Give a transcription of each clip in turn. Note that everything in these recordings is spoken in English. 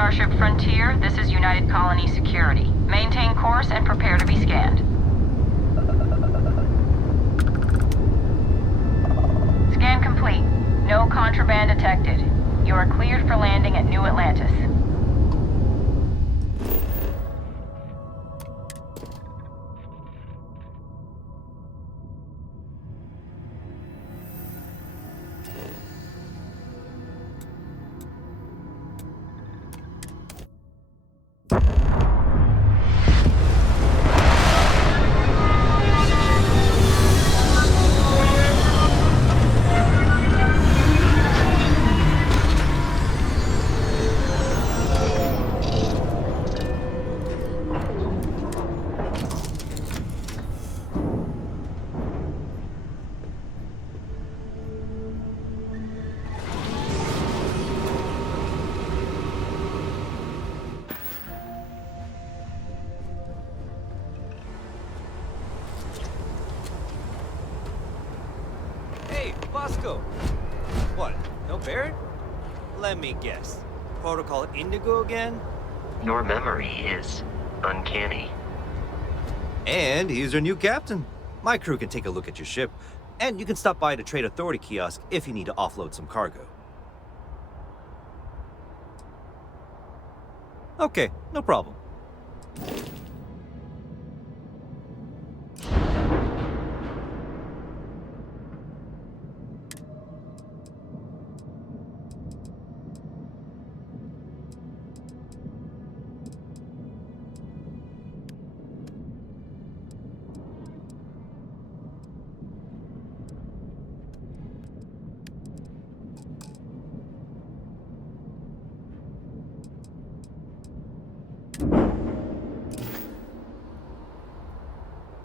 Starship Frontier, this is United Colony Security. Maintain course and prepare to be scanned. Scan complete. No contraband detected. You are cleared for landing at New Atlantis. Hey, Bosco! What, no Barrett? Let me guess. Protocol Indigo again? Your memory is uncanny. And he's our new captain. My crew can take a look at your ship, and you can stop by the Trade Authority kiosk if you need to offload some cargo. Okay, no problem.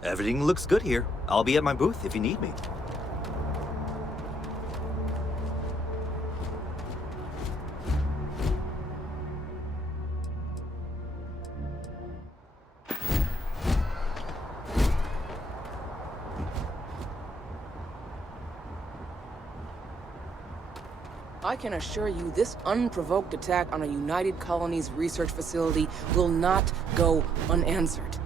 Everything looks good here. I'll be at my booth if you need me. I can assure you this unprovoked attack on a United Colonies research facility will not go unanswered.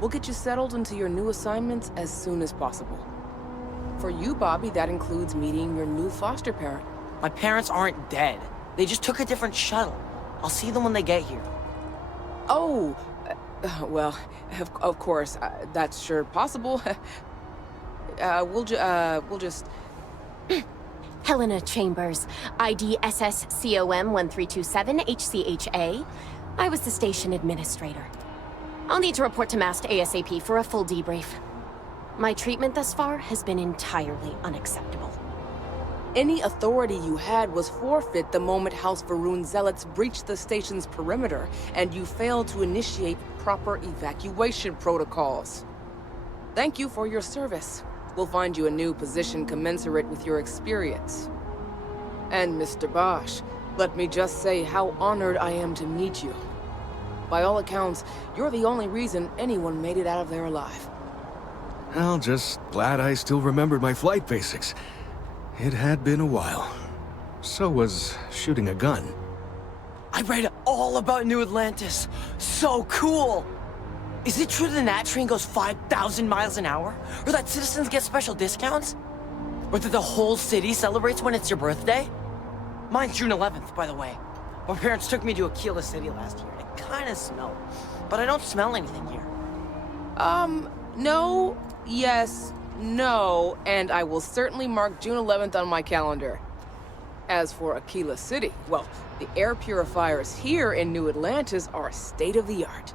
We'll get you settled into your new assignments as soon as possible. For you, Bobby, that includes meeting your new foster parent. My parents aren't dead. They just took a different shuttle. I'll see them when they get here. Oh, well, of course, that's sure possible. We'll just... Helena Chambers, ID SSCOM 1327 HCHA. I was the station administrator. I'll need to report to MAST ASAP for a full debrief. My treatment thus far has been entirely unacceptable. Any authority you had was forfeit the moment House Varun zealots breached the station's perimeter, and you failed to initiate proper evacuation protocols. Thank you for your service. We'll find you a new position commensurate with your experience. And Mr. Bosch, let me just say how honored I am to meet you. By all accounts, you're the only reason anyone made it out of there alive. Well, just glad I still remembered my flight basics. It had been a while. So was shooting a gun. I read all about New Atlantis. So cool! Is it true the Nat train goes 5,000 miles an hour? Or that citizens get special discounts? Or that the whole city celebrates when it's your birthday? Mine's June 11th, by the way. My parents took me to Aquila City last year, and it kinda smelled. But I don't smell anything here. No, yes, no, and I will certainly mark June 11th on my calendar. As for Aquila City, well, the air purifiers here in New Atlantis are state-of-the-art.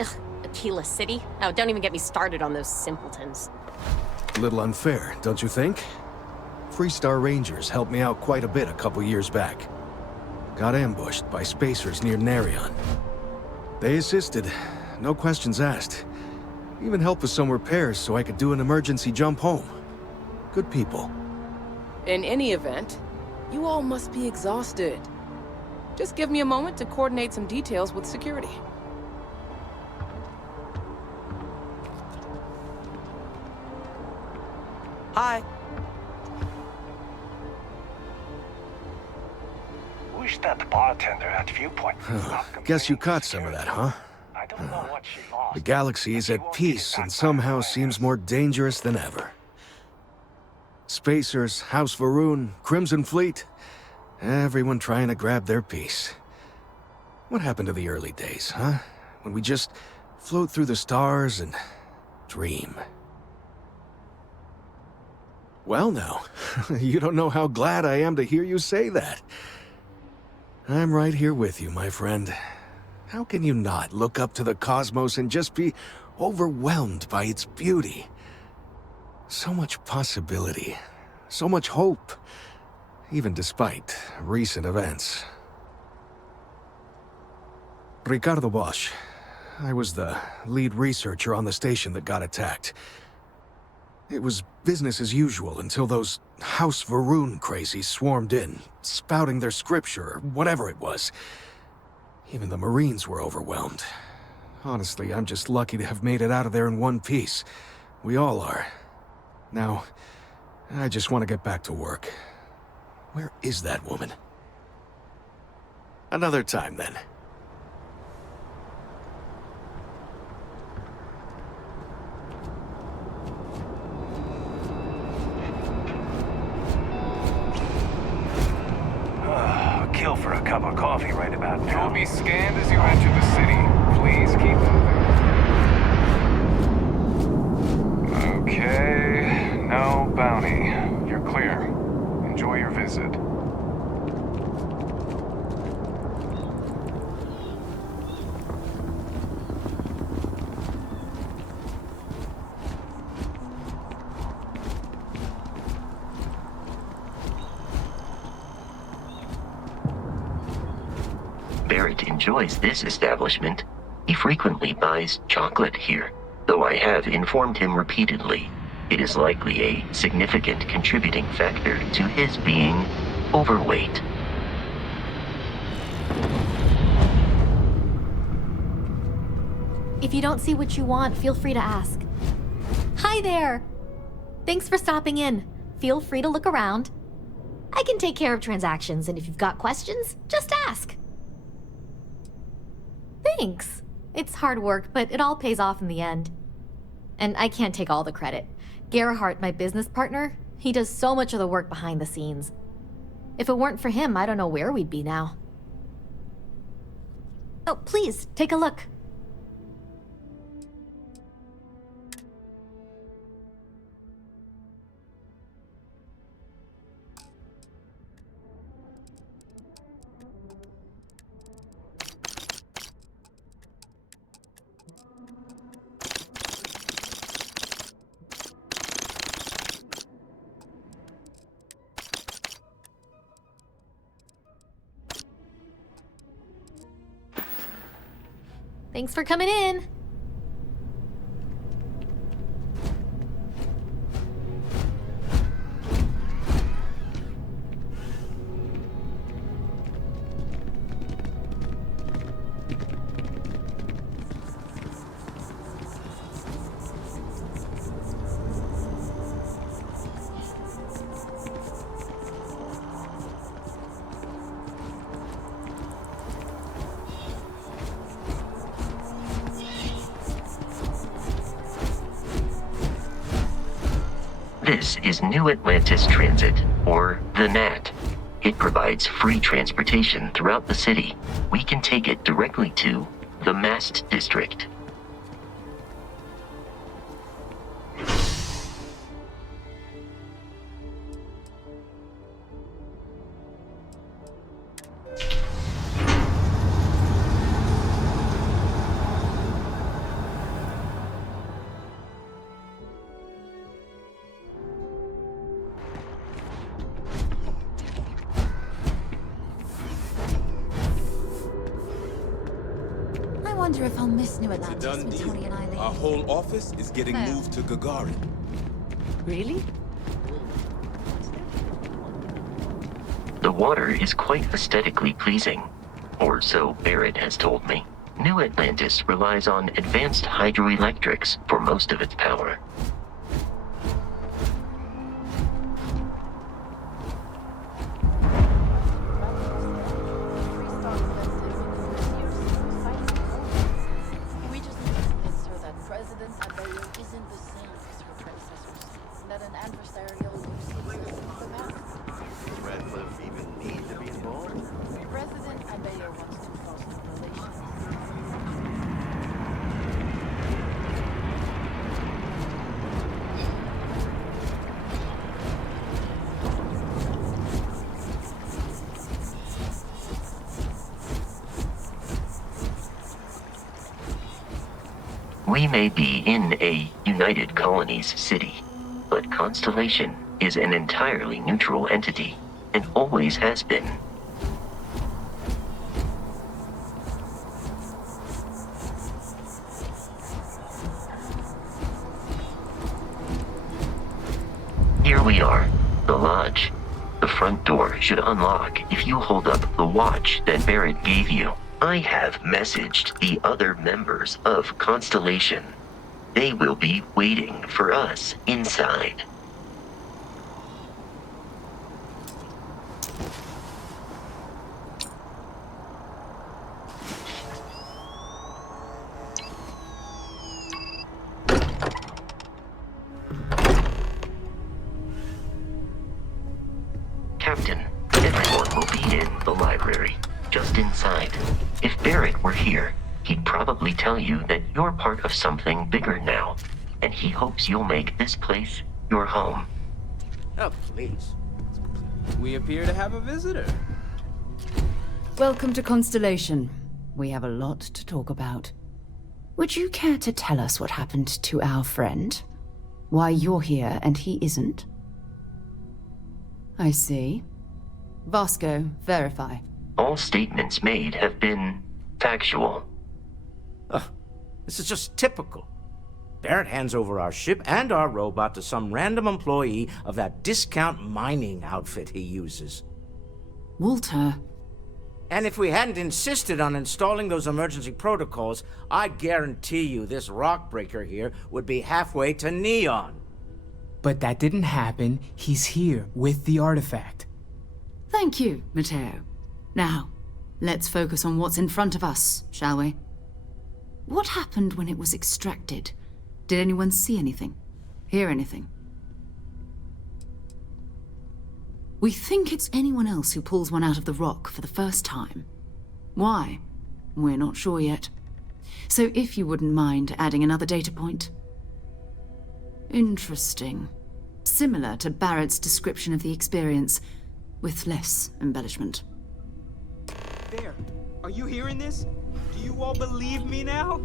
Ugh, Aquila City? Oh, don't even get me started on those simpletons. A little unfair, don't you think? Freestar Rangers helped me out quite a bit a couple years back. Got ambushed by spacers near Narion. They assisted, no questions asked. Even helped with some repairs so I could do an emergency jump home. Good people. In any event, you all must be exhausted. Just give me a moment to coordinate some details with security. Hi. wish that bartender at Viewpoint would stop Guess you complaining caught to some of that, security. huh? I don't know what she lost. The galaxy is but she at won't get it peace back and by somehow the seems way. more dangerous than ever. Spacers, House Varun, Crimson Fleet, everyone trying to grab their piece. What happened to the early days, huh? When we just float through the stars and dream. Well now, you don't know how glad I am to hear you say that. I'm right here with you, my friend. How can you not look up to the cosmos and just be overwhelmed by its beauty? So much possibility, so much hope, even despite recent events. Ricardo Bosch. I was the lead researcher on the station that got attacked. It was business as usual until those House Varun crazies swarmed in, spouting their scripture or whatever it was. Even the Marines were overwhelmed. Honestly, I'm just lucky to have made it out of there in one piece. We all are. Now, I just want to get back to work. Where is that woman? Another time, then. Kill for a cup of coffee right about You now. will be scanned as you enter the city. Please keep moving. Okay, no bounty. You're clear. Enjoy your visit. Barrett enjoys this establishment. He frequently buys chocolate here, though I have informed him repeatedly it is likely a significant contributing factor to his being overweight. If you don't see what you want, feel free to ask. Hi there! Thanks for stopping in. Feel free to look around. I can take care of transactions, and if you've got questions, just ask. Thanks. It's hard work, but it all pays off in the end. And I can't take all the credit. Gerhardt, my business partner, he does so much of the work behind the scenes. If it weren't for him, I don't know where we'd be now. Oh, please, take a look. Thanks for coming in. This is New Atlantis Transit, or the NAT. It provides free transportation throughout the city. We can take it directly to the Mast District. I wonder if I'll miss New Atlantis Done with deal. Tony and Eileen. Our whole office is getting So- moved to Gagarin. Really? The water is quite aesthetically pleasing, or so Barrett has told me. New Atlantis relies on advanced hydroelectrics for most of its power. We may be in a United Colonies city, but Constellation is an entirely neutral entity, and always has been. Here we are, the lodge. The front door should unlock if you hold up the watch that Barrett gave you. I have messaged the other members of Constellation. They will be waiting for us inside. Captain, everyone will be in the library, just inside. If Barrett were here, he'd probably tell you that you're part of something bigger now, and he hopes you'll make this place your home. Oh, please. We appear to have a visitor. Welcome to Constellation. We have a lot to talk about. Would you care to tell us what happened to our friend? Why you're here and he isn't? I see. Vasco, verify. All statements made have been factual. This is just typical. Barrett hands over our ship and our robot to some random employee of that discount mining outfit he uses. Walter. And if we hadn't insisted on installing those emergency protocols, I guarantee you this rock breaker here would be halfway to Neon. But that didn't happen. He's here with the artifact. Thank you, Matteo. Now, let's focus on what's in front of us, shall we? What happened when it was extracted? Did anyone see anything? Hear anything? We think it's anyone else who pulls one out of the rock for the first time. Why? We're not sure yet. So if you wouldn't mind adding another data point. Interesting. Similar to Barrett's description of the experience, with less embellishment. There. Are you hearing this? Do you all believe me now?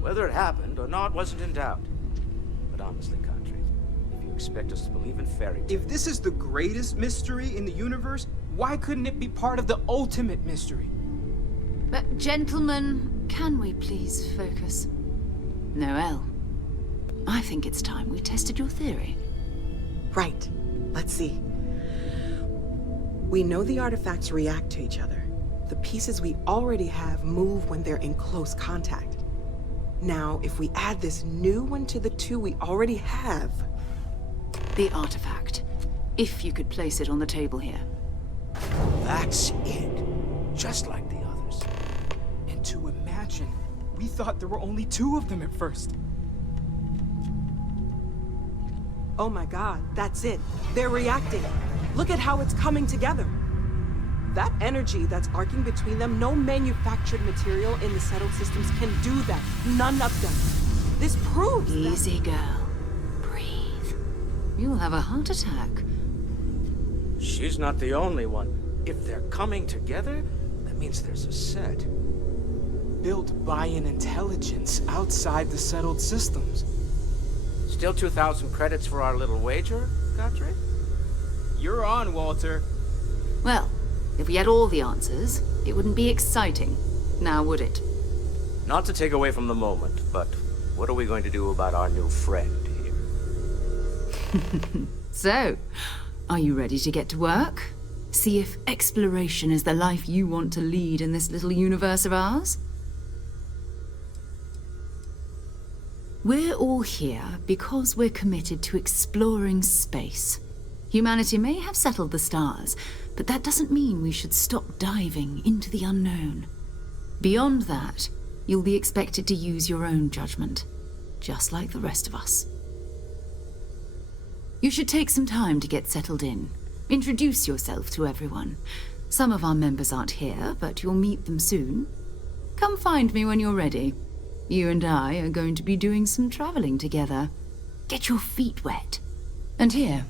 Whether it happened or not wasn't in doubt. But honestly, Country, if you expect us to believe in fairy tales... If this is the greatest mystery in the universe, why couldn't it be part of the ultimate mystery? But gentlemen, can we please focus? Noel, I think it's time we tested your theory. Right. Let's see. We know the artifacts react to each other. The pieces we already have move when they're in close contact. Now, if we add this new one to the two we already have... The artifact. If you could place it on the table here. That's it. Just like the others. And to imagine, we thought there were only 2 of them at first. Oh my god, that's it. They're reacting. Look at how it's coming together. That energy that's arcing between them, no manufactured material in the settled systems can do that. None of them. This proves Easy, girl. Breathe. You'll have a heart attack. She's not the only one. If they're coming together, that means there's a set. Built by an intelligence outside the settled systems. Still 2,000 credits for our little wager, Godfrey? You're on, Walter. Well, if we had all the answers, it wouldn't be exciting. Now, would it? Not to take away from the moment, but what are we going to do about our new friend here? So, are you ready to get to work? See if exploration is the life you want to lead in this little universe of ours? We're all here because we're committed to exploring space. Humanity may have settled the stars, but that doesn't mean we should stop diving into the unknown. Beyond that, you'll be expected to use your own judgment, just like the rest of us. You should take some time to get settled in. Introduce yourself to everyone. Some of our members aren't here, but you'll meet them soon. Come find me when you're ready. You and I are going to be doing some traveling together. Get your feet wet. And here,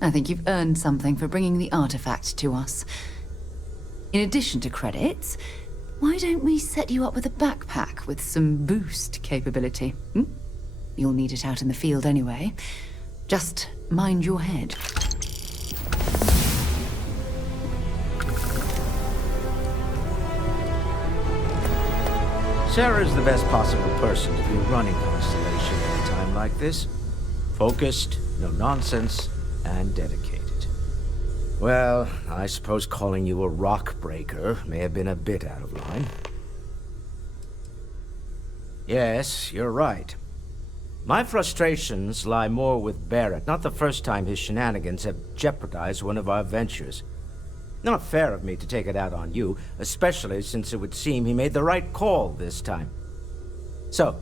I think you've earned something for bringing the artifact to us. In addition to credits, Why don't we set you up with a backpack with some boost capability? You'll need it out in the field anyway. Just mind your head. Sarah's the best possible person to be running Constellation at a time like this. Focused, no nonsense, and dedicated. Well, I suppose calling you a rock breaker may have been a bit out of line. Yes, you're right. My frustrations lie more with Barrett. Not the first time his shenanigans have jeopardized one of our ventures. Not fair of me to take it out on you, especially since it would seem he made the right call this time. So,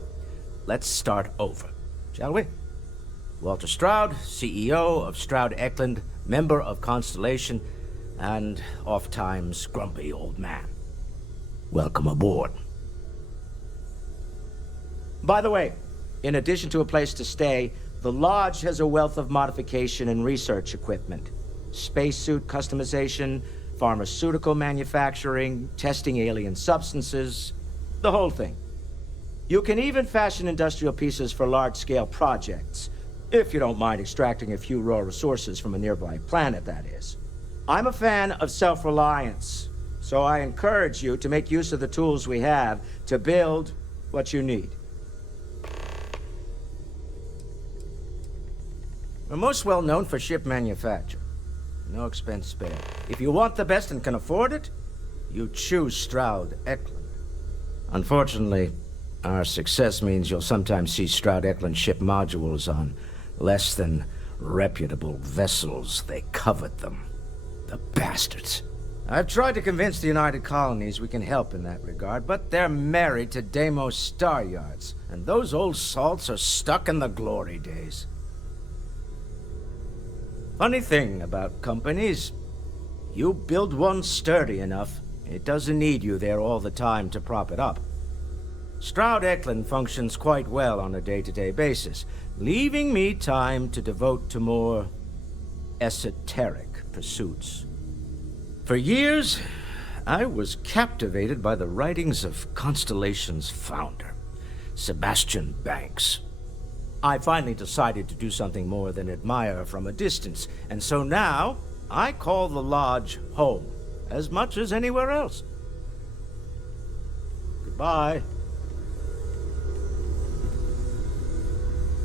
let's start over, shall we? Walter Stroud, CEO of Stroud Eklund, member of Constellation, and oft-times grumpy old man. Welcome aboard. By the way, in addition to a place to stay, the Lodge has a wealth of modification and research equipment. Spacesuit customization, pharmaceutical manufacturing, testing alien substances, the whole thing. You can even fashion industrial pieces for large-scale projects, if you don't mind extracting a few raw resources from a nearby planet, that is. I'm a fan of self-reliance, so I encourage you to make use of the tools we have to build what you need. We're most well known for ship manufacture. No expense spared. If you want the best and can afford it, you choose Stroud Eklund. Unfortunately, our success means you'll sometimes see Stroud Eklund ship modules on less than reputable vessels. They covet them. The bastards. I've tried to convince the United Colonies we can help in that regard, but they're married to Deimos Star Yards, and those old salts are stuck in the glory days. Funny thing about companies, you build one sturdy enough, it doesn't need you there all the time to prop it up. Stroud Eklund functions quite well on a day-to-day basis, leaving me time to devote to more esoteric pursuits. For years, I was captivated by the writings of Constellation's founder, Sebastian Banks. I finally decided to do something more than admire from a distance, and so now I call the Lodge home, as much as anywhere else. Goodbye.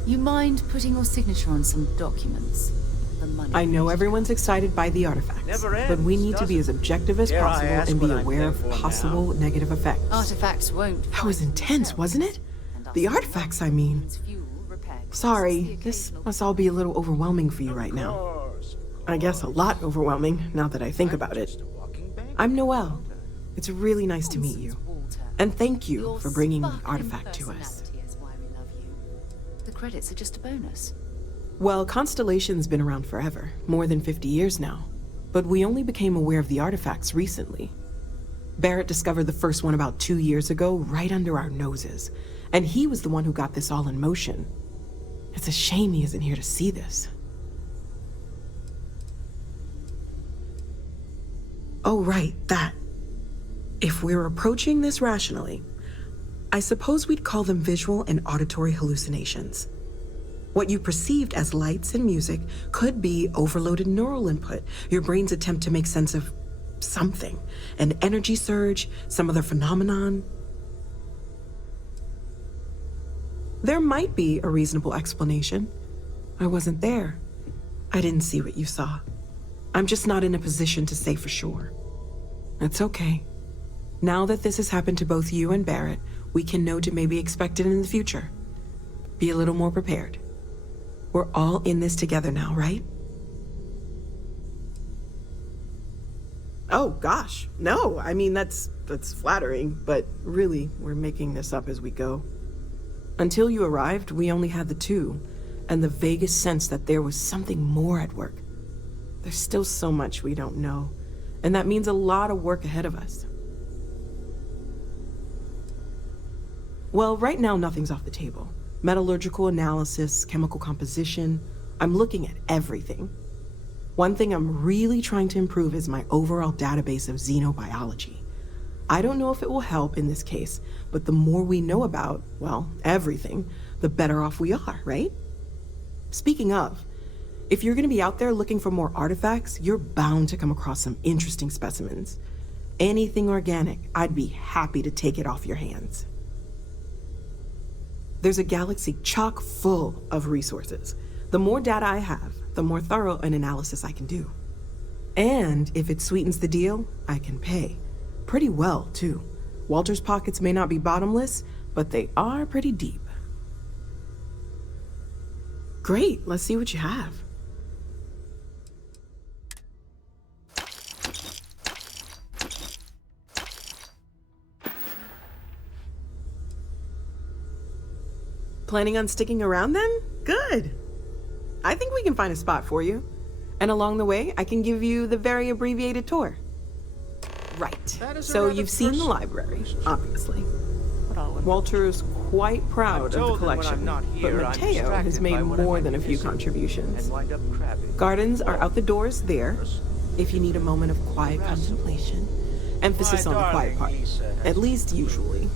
You mind putting your signature on some documents? The money. I know everyone's excited by the artifacts, but we need to be as objective as possible and be aware of possible negative effects. Artifacts won't. That was intense, wasn't it? The artifacts, I mean. Sorry, this must all be a little overwhelming for you right now. I guess a lot overwhelming, now that I think about it. I'm Noelle. It's really nice to meet you. And thank you for bringing the artifact to us. The credits are just a bonus. Well, Constellation's been around forever, more than 50 years now. But we only became aware of the artifacts recently. Barrett discovered the first one about 2 years ago, right under our noses. And he was the one who got this all in motion. It's a shame he isn't here to see this. Oh, right, that. If we're approaching this rationally, I suppose we'd call them visual and auditory hallucinations. What you perceived as lights and music could be overloaded neural input, your brain's attempt to make sense of something, an energy surge, some other phenomenon. There might be a reasonable explanation. I wasn't there. I didn't see what you saw. I'm just not in a position to say for sure. It's okay. Now that this has happened to both you and Barrett, we can know to maybe expect it in the future. Be a little more prepared. We're all in this together now, right? Oh, gosh. No, I mean, that's flattering, but really, we're making this up as we go. Until you arrived, we only had the two, and the vaguest sense that there was something more at work. There's still so much we don't know, and that means a lot of work ahead of us. Well, right now, nothing's off the table. Metallurgical analysis, chemical composition, I'm looking at everything. One thing I'm really trying to improve is my overall database of xenobiology. I don't know if it will help in this case, but the more we know about, well, everything, the better off we are, right? Speaking of, if you're gonna be out there looking for more artifacts, you're bound to come across some interesting specimens. Anything organic, I'd be happy to take it off your hands. There's a galaxy chock full of resources. The more data I have, the more thorough an analysis I can do. And if it sweetens the deal, I can pay. Pretty well, too. Walter's pockets may not be bottomless, but they are pretty deep. Great, let's see what you have. Planning on sticking around then? Good. I think we can find a spot for you. And along the way, I can give you the very abbreviated tour. Right. So you've seen the library, obviously. Walter's quite proud of the collection, but Mateo has made more than a few contributions. Gardens are out the doors there, if you need a moment of quiet contemplation. Emphasis on the quiet part, at least usually.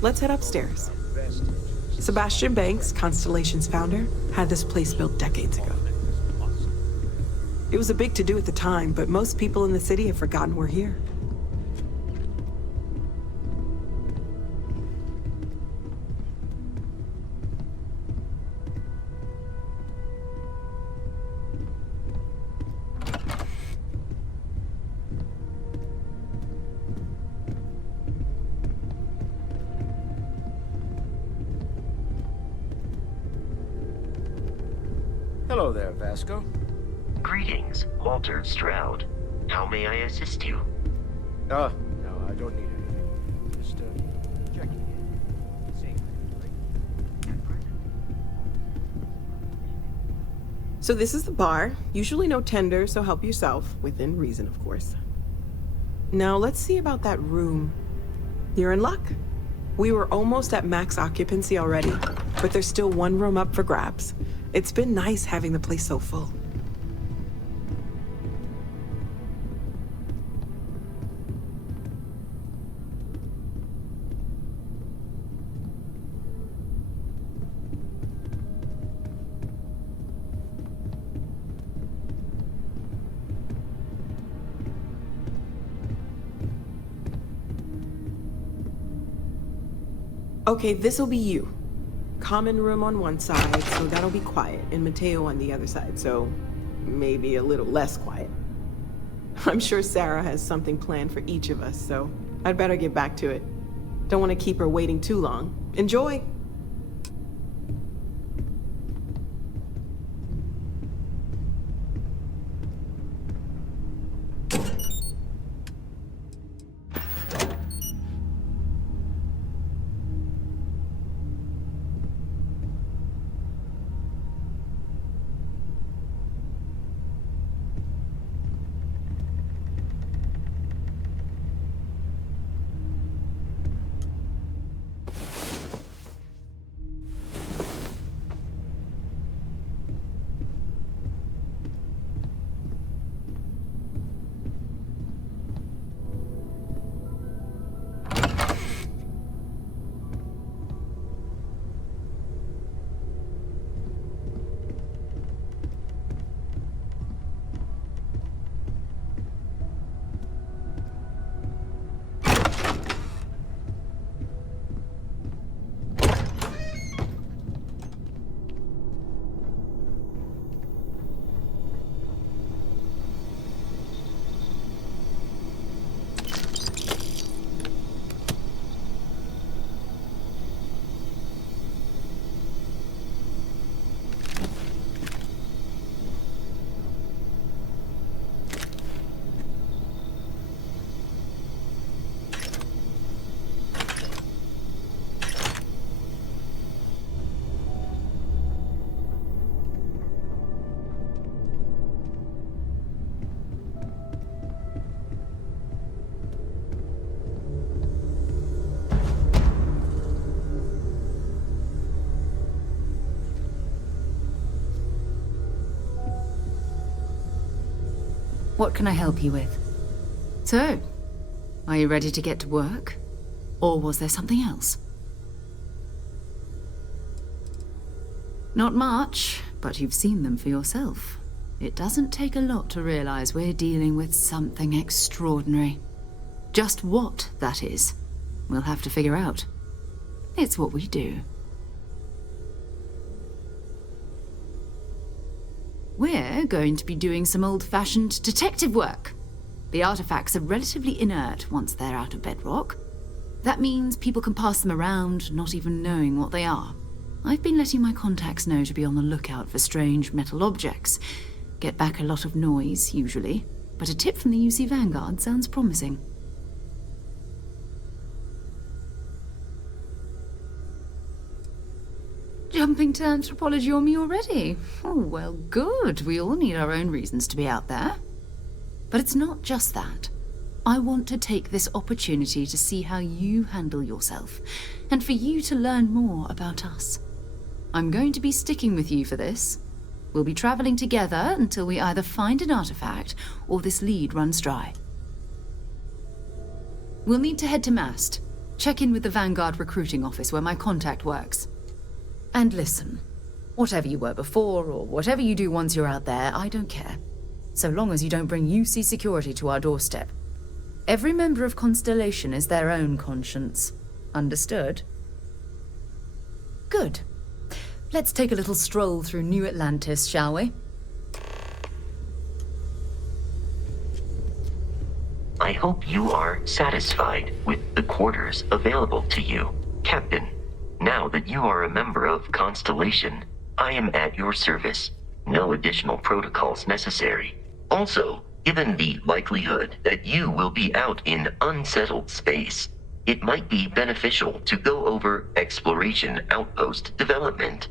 Let's head upstairs. Sebastian Banks, Constellation's founder, had this place built decades ago. It was a big to-do at the time, but most people in the city have forgotten we're here. Hello there, Vasco. Greetings, Walter Stroud. How may I assist you? No, I don't need anything. Just, checking in. Seeing So this is the bar. Usually no tender, so help yourself. Within reason, of course. Now, let's see about that room. You're in luck. We were almost at max occupancy already, but there's still one room up for grabs. It's been nice having the place so full. Okay, this'll be you. Common room on one side, so that'll be quiet, and Mateo on the other side, so maybe a little less quiet. I'm sure Sarah has something planned for each of us, so I'd better get back to it. Don't want to keep her waiting too long. Enjoy! What can I help you with? So, Are you ready to get to work? Or was there something else? Not much, but you've seen them for yourself. It doesn't take a lot to realize we're dealing with something extraordinary. Just what that is, we'll have to figure out. It's what we do. We're going to be doing some old-fashioned detective work. The artifacts are relatively inert once they're out of bedrock. That means people can pass them around, not even knowing what they are. I've been letting my contacts know to be on the lookout for strange metal objects. Get back a lot of noise, usually, but a tip from the UC Vanguard sounds promising. Jumping to anthropology on me already? Oh, well, good. We all need our own reasons to be out there. But it's not just that. I want to take this opportunity to see how you handle yourself, and for you to learn more about us. I'm going to be sticking with you for this. We'll be traveling together until we either find an artifact or this lead runs dry. We'll need to head to Mast. Check in with the Vanguard recruiting office where my contact works. And listen, whatever you were before or whatever you do once you're out there, I don't care. So long as you don't bring UC security to our doorstep. Every member of Constellation is their own conscience. Understood? Good. Let's take a little stroll through New Atlantis, shall we? I hope you are satisfied with the quarters available to you, Captain. Now that you are a member of Constellation, I am at your service. No additional protocols necessary. Also, given the likelihood that you will be out in unsettled space, it might be beneficial to go over exploration outpost development,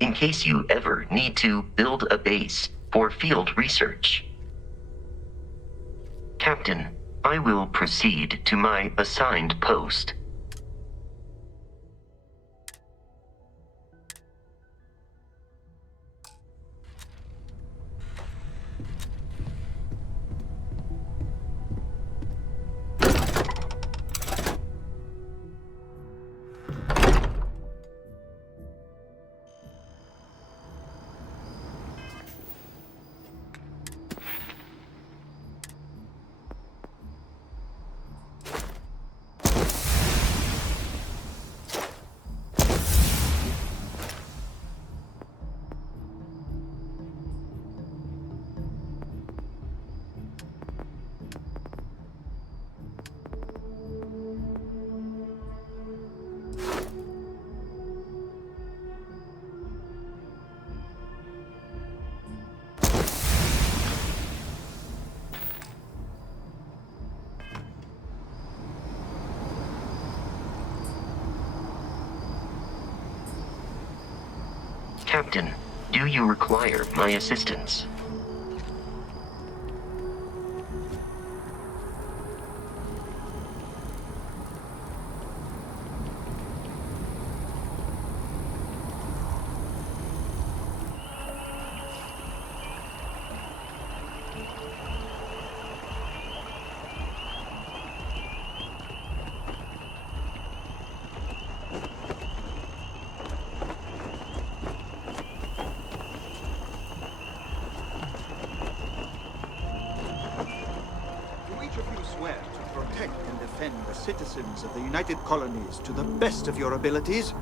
in case you ever need to build a base for field research. Captain, I will proceed to my assigned post. Captain, do you require my assistance? Citizens of the United Colonies to the best of your abilities,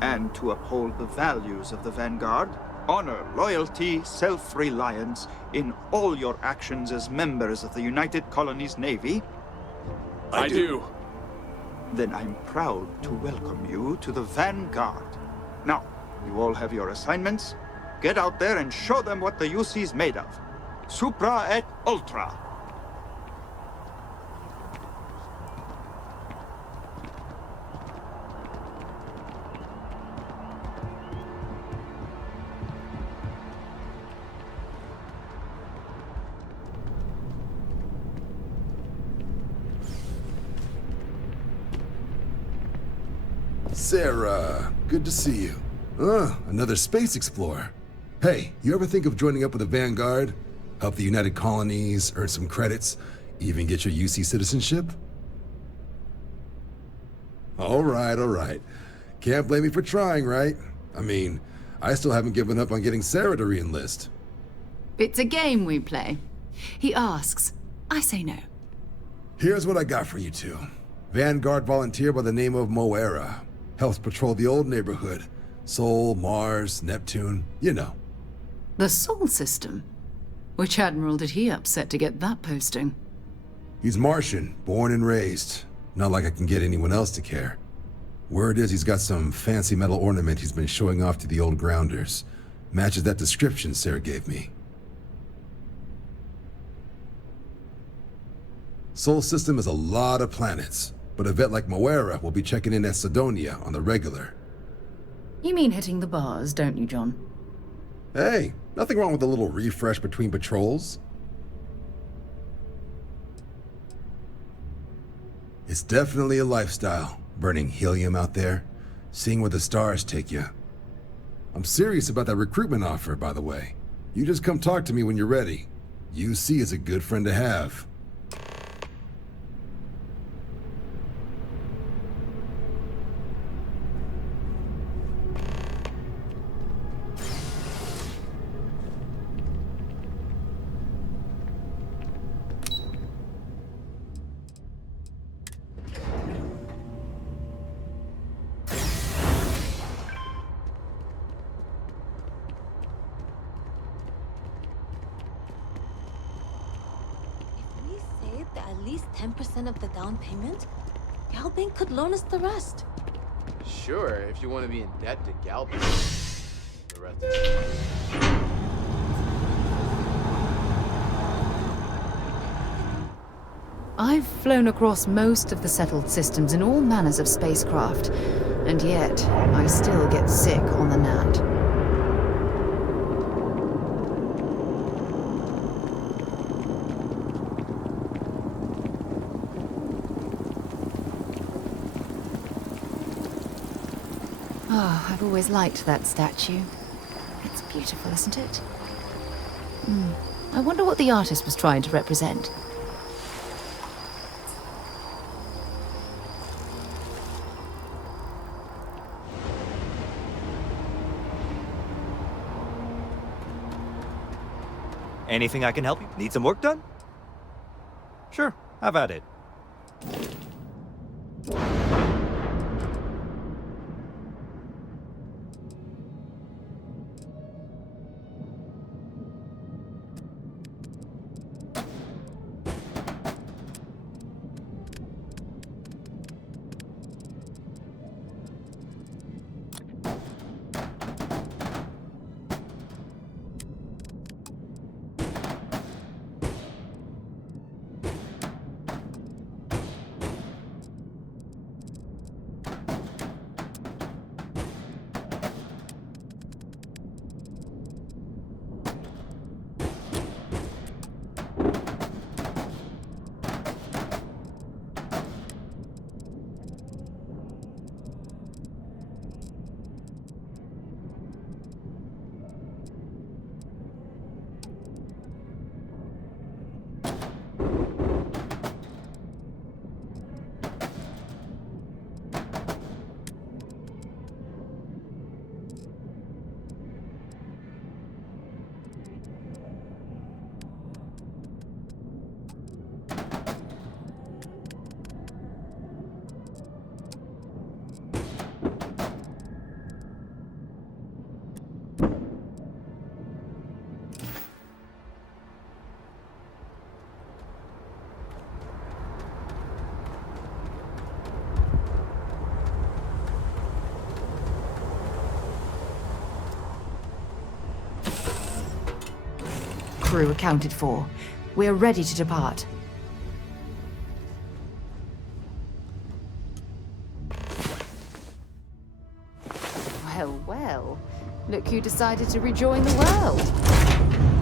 and to uphold the values of the Vanguard, honor, loyalty, self-reliance in all your actions as members of the United Colonies Navy? I do. Then I'm proud to welcome you to the Vanguard. Now, you all have your assignments. Get out there and show them what the UC's made of. Supra et Ultra. Sarah, good to see you. Another space explorer. Hey, you ever think of joining up with the Vanguard? Help the United Colonies, earn some credits, Even get your UC citizenship? All right. Can't blame me for trying, right? I mean, I still haven't given up on getting Sarah to re-enlist. It's a game we play. He asks, I say no. Here's what I got for you two. Vanguard volunteer by the name of Moera. Helps patrol the old neighborhood. Sol, Mars, Neptune, you know. The Sol system? Which admiral did he upset to get that posting? He's Martian, born and raised. Not like I can get anyone else to care. Word is he's got some fancy metal ornament he's been showing off to the old grounders. Matches that description Sarah gave me. Sol system is a lot of planets, but a vet like Moera will be checking in at Sidonia on the regular. You mean hitting the bars, don't you, John? Hey, nothing wrong with a little refresh between patrols. It's definitely a lifestyle, burning helium out there, seeing where the stars take you. I'm serious about that recruitment offer, by the way. You just come talk to me when you're ready. UC is a good friend to have. At least 10% of the down payment, Galbank could loan us the rest. Sure, if you want to be in debt to Galbank. The rest is... I've flown across most of the settled systems in all manners of spacecraft, and yet I still get sick on the Nat. Oh, I've always liked that statue. It's beautiful, isn't it? I wonder what the artist was trying to represent. Anything I can help you? Need some work done? Sure, have at it. Crew accounted for. We're ready to depart. Well, well. Look who decided to rejoin the world.